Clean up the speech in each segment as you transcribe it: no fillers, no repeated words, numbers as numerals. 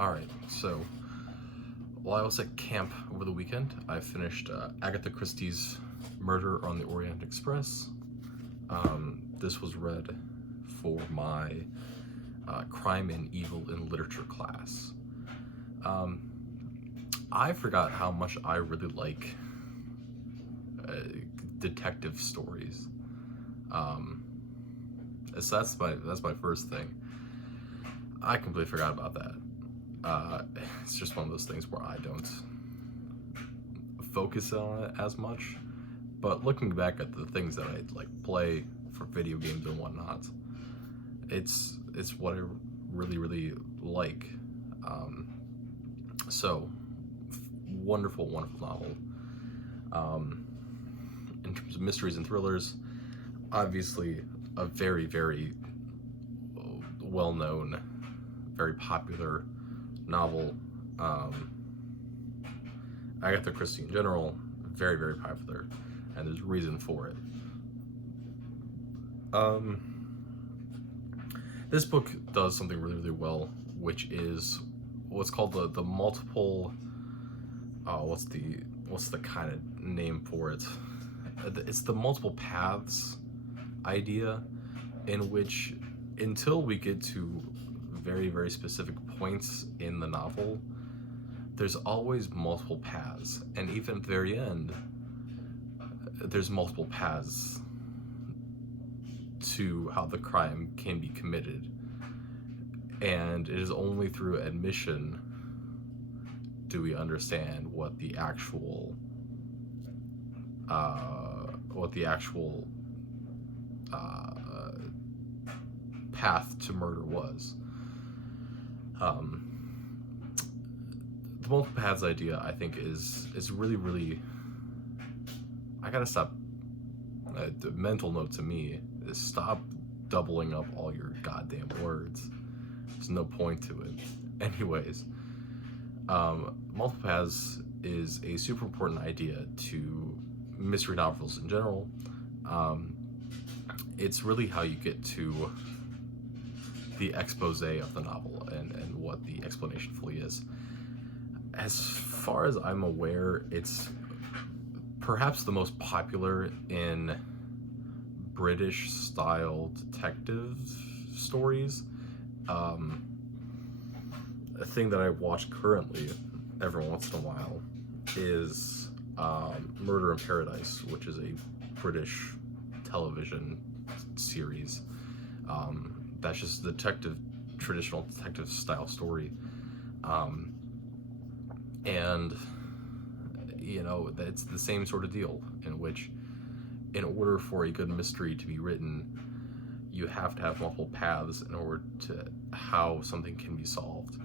Alright, so while I was at camp over the weekend, I finished Agatha Christie's Murder on the Orient Express. This was read for my Crime and Evil in Literature class. I forgot how much I really like detective stories. So that's my first thing. I completely forgot about that. It's just one of those things where I don't focus on it as much. But looking back at the things that I like play for video games and whatnot, it's what I really like. So wonderful novel. In terms of mysteries and thrillers, obviously a very well-known, very popular novel. Agatha Christie in general, very popular, and there's reason for it. This book does something really well, which is what's called the multiple. What's the kind of name for it? It's the multiple paths idea, in which until we get to very specific points in the novel, there's always multiple paths, and even at the very end, there's multiple paths to how the crime can be committed, and it is only through admission do we understand what the actual path to murder was. The multiple paths idea, I think, is really. I gotta stop. The mental note to me is stop doubling up all your goddamn words. There's no point to it. Anyways, multiple paths is a super important idea to mystery novels in general. It's really how you get to the expose of the novel and what the explanation fully is. As far as I'm aware, it's perhaps the most popular in British style detective stories. A thing that I watch currently every once in a while is Murder in Paradise, which is a British television series. That's just traditional detective style story. And you know, it's the same sort of deal, in which in order for a good mystery to be written, you have to have multiple paths in order to how something can be solved.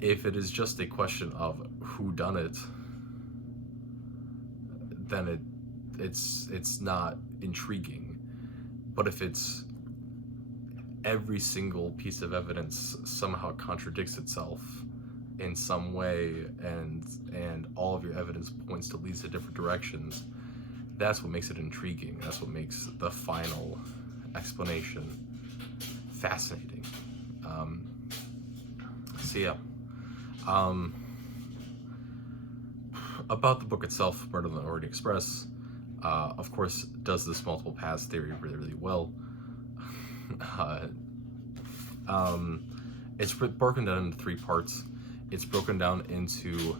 If it is just a question of who done it, then it's not intriguing. But if it's every single piece of evidence somehow contradicts itself in some way, and all of your evidence points to leads to different directions, that's what makes it intriguing. That's what makes the final explanation fascinating. So yeah. About the book itself, Murder on the Orient Express, of course, does this multiple paths theory really well. It's broken down into 3 parts. It's broken down into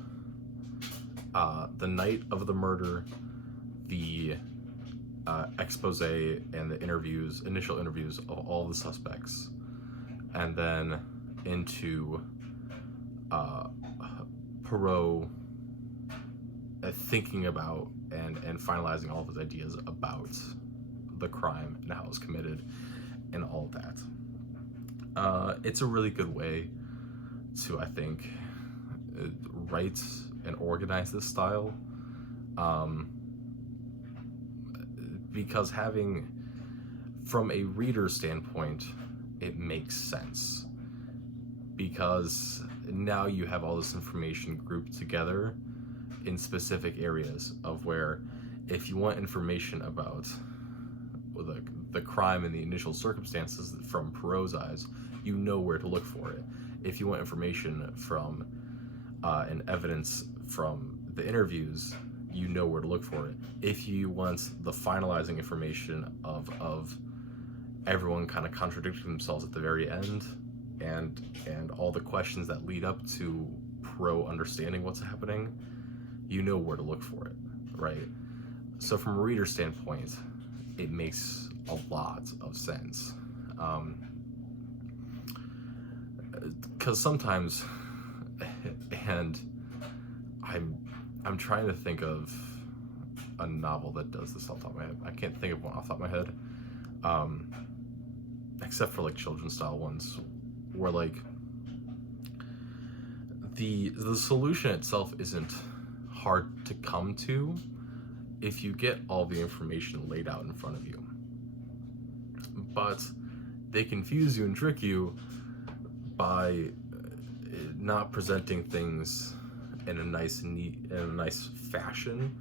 the night of the murder, the expose and the initial interviews of all the suspects, and then into Poirot thinking about and finalizing all of his ideas about the crime and how it was committed and all of that. It's a really good way to, I think, write and organize this style, because having, from a reader standpoint, it makes sense, because now you have all this information grouped together in specific areas of where, if you want information about the crime and the initial circumstances from Poirot's eyes, you know where to look for it. if you want information from and evidence from the interviews, you know where to look for it. If you want the finalizing information of everyone kind of contradicting themselves at the very end, and all the questions that lead up to Poirot understanding what's happening, you know where to look for it, right? So from a reader standpoint, it makes a lot of sense. Because sometimes, and I'm trying to think of a novel that does this off the top of my head. I can't think of one off the top of my head, except for like children's style ones, where like the solution itself isn't hard to come to if you get all the information laid out in front of you. But they confuse you and trick you by not presenting things in a nice fashion,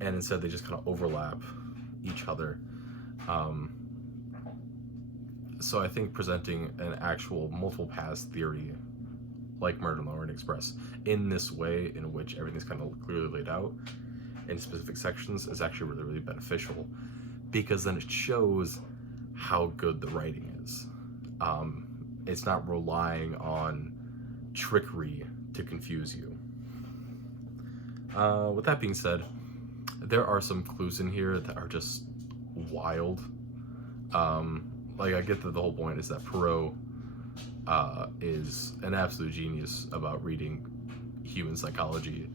and instead they just kind of overlap each other. So I think presenting an actual multiple paths theory, like Murder on the Orient Express, in this way, in which everything's kind of clearly laid out in specific sections, is actually really, really beneficial, because then it shows how good the writing is. It's not relying on trickery to confuse you. With that being said, there are some clues in here that are just wild. Like, I get that the whole point is that Poirot is an absolute genius about reading human psychology.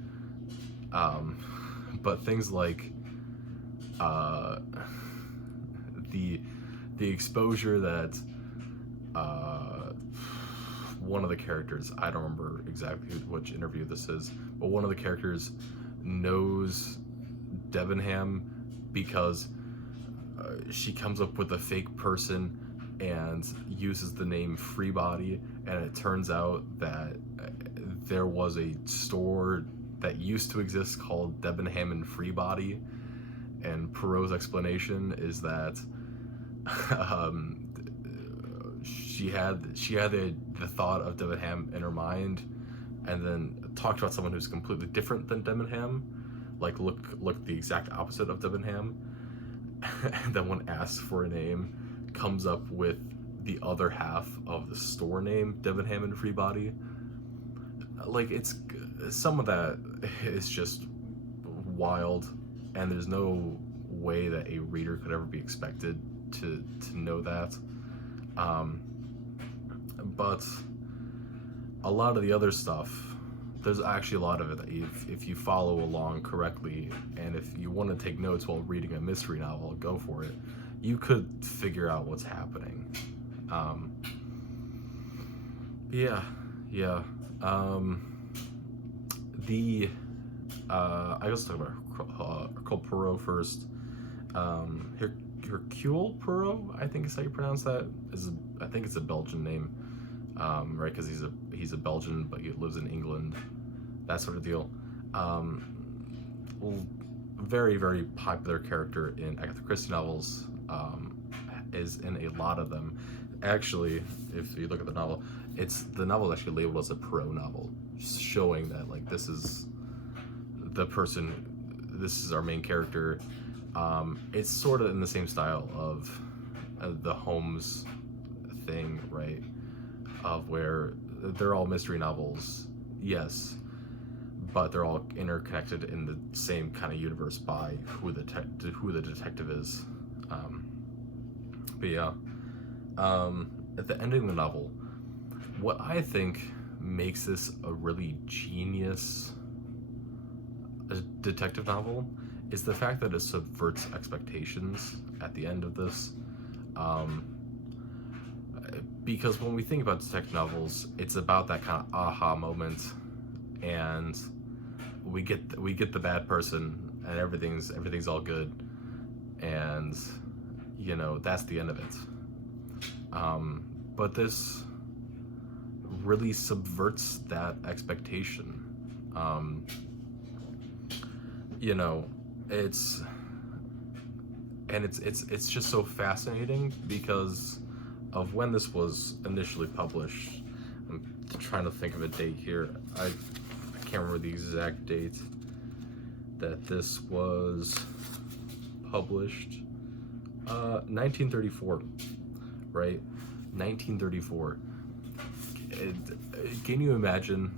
But things like the exposure that one of the characters, I don't remember exactly which interview this is, but one of the characters knows Debenham because she comes up with a fake person and uses the name Freebody, and it turns out that there was a store that used to exist called Debenham and Freebody, and Poirot's explanation is that she had the thought of Debenham in her mind, and then talked about someone who's completely different than Debenham, like look the exact opposite of Debenham, and then when asked for a name, comes up with the other half of the store name, Debenham and Freebody. Like, it's some of that is just wild, and there's no way that a reader could ever be expected to know that. But a lot of the other stuff, there's actually a lot of it that if you follow along correctly, and if you want to take notes while reading a mystery novel, go for it. You could figure out what's happening. I guess talk about Poirot first. Hercule Poirot, I think is how you pronounce that. I think it's a Belgian name, right? Because he's a Belgian, but he lives in England, that sort of deal. Very, very popular character in Agatha Christie novels, is in a lot of them. Actually, if you look at the novel, the novel is actually labeled as a Poirot novel, showing that, like, this is the person, this is our main character. It's sort of in the same style of the Holmes thing, right? Of where they're all mystery novels, yes, but they're all interconnected in the same kind of universe by who the detective is. At the ending of the novel, what I think makes this a really genius detective novel is the fact that it subverts expectations at the end of this. Because when we think about detective novels, it's about that kind of aha moment, and we get the bad person, and everything's all good, and that's the end of it. But this really subverts that expectation. It's just so fascinating because of when this was initially published. trying to think of a date here. I can't remember the exact date that this was published. 1934, right? 1934. Can you imagine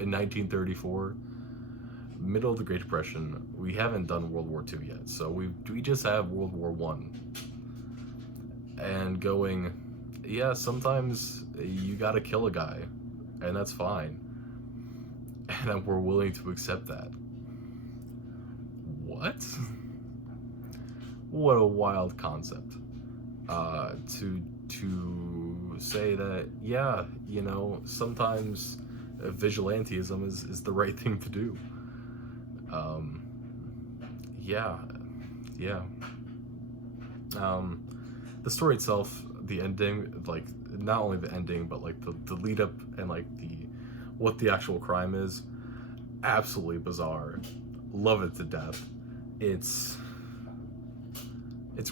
in 1934, middle of the Great Depression, we haven't done World War II yet, so we just have World War One, and going, yeah, sometimes you gotta kill a guy, and that's fine, and we're willing to accept that. What? What a wild concept. To say that, yeah, you know, sometimes vigilantism is the right thing to do. Yeah, yeah. The story itself, the ending, like, not only the ending, but like the lead up and like what the actual crime is, absolutely bizarre. Love it to death. It's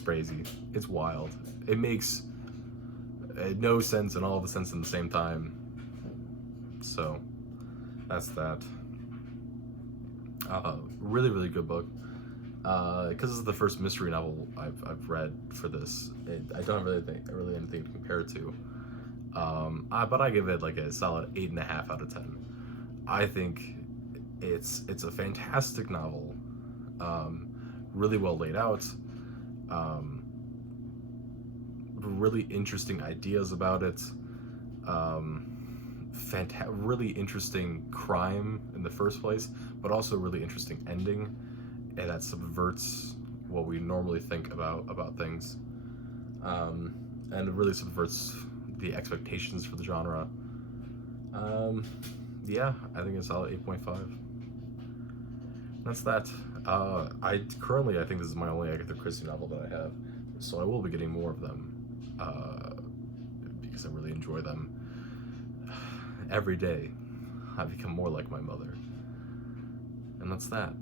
crazy. It's wild. It makes no sense and all the sense in the same time. So that's that. Really, really good book. Because this is the first mystery novel I've read for this. I don't really think anything to compare it to. But I give it like a solid 8.5 out of 10. I think it's a fantastic novel. Really well laid out. Really interesting ideas about it. Really interesting crime in the first place, but also really interesting ending, and that subverts what we normally think about things, and it really subverts the expectations for the genre. Yeah, I think it's solid 8.5. That's that. I think this is my only Agatha Christie novel that I have, so I will be getting more of them, because I really enjoy them. Every day, I become more like my mother. And that's that.